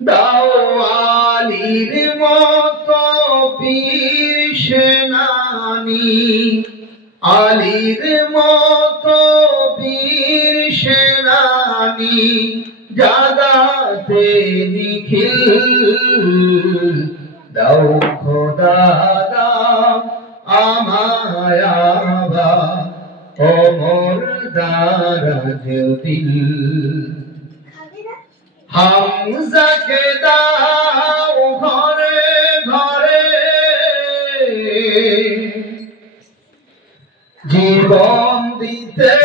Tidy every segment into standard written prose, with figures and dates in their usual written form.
দাও আলীর মতো বীর সেনানী, আলীর মতো বীর সেনানী, জাগাতে নিখিল দাও খোদা দাও আমায় আবার ওমর দারাজ দিল। হামজাকে দাও ঘরে ঘরে জীবন দিতে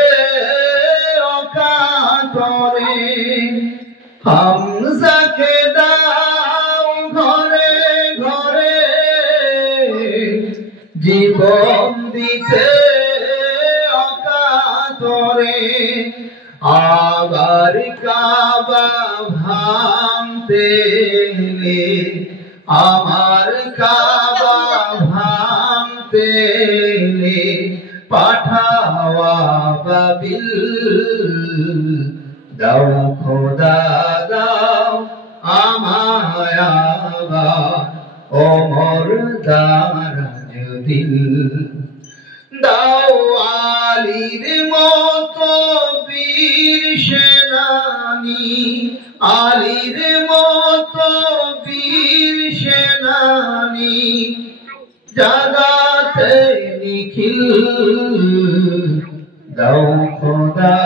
অকাতরে, হামজাকে দাও ঘরে ঘরে জীবন দিতে অকাতরে। আবার কাবা ভাঙতে এলে, আমার কাবা ভাঙতে এলে, পাঠাওয়া বাবিল দাও খোদা দাও আমায় আবার ওমর দারাজ দিল। দাও আলীর মতো বীর সেনানী, আলীর মতো বীর সেনানী, জাগাতে নিখিল দাও খোদা